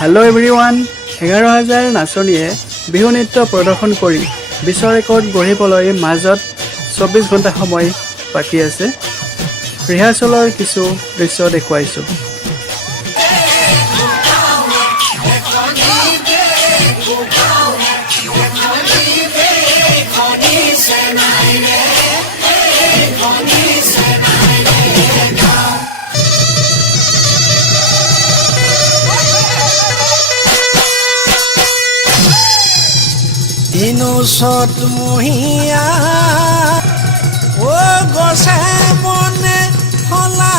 hello' everyone 11,000 নাচনীয়ে বিহু নৃত্য প্ৰদৰ্শন কৰি বিশ্ব ৰেকৰ্ড গঢ়িবলৈ মাজত 24 ঘণ্টা সময় বাকী আছে ৰিহাৰ্চেলৰ কিছু দৃশ্য দেখুৱাইছোঁ দিনৌচত মহিয়া ও গছে বনে হলা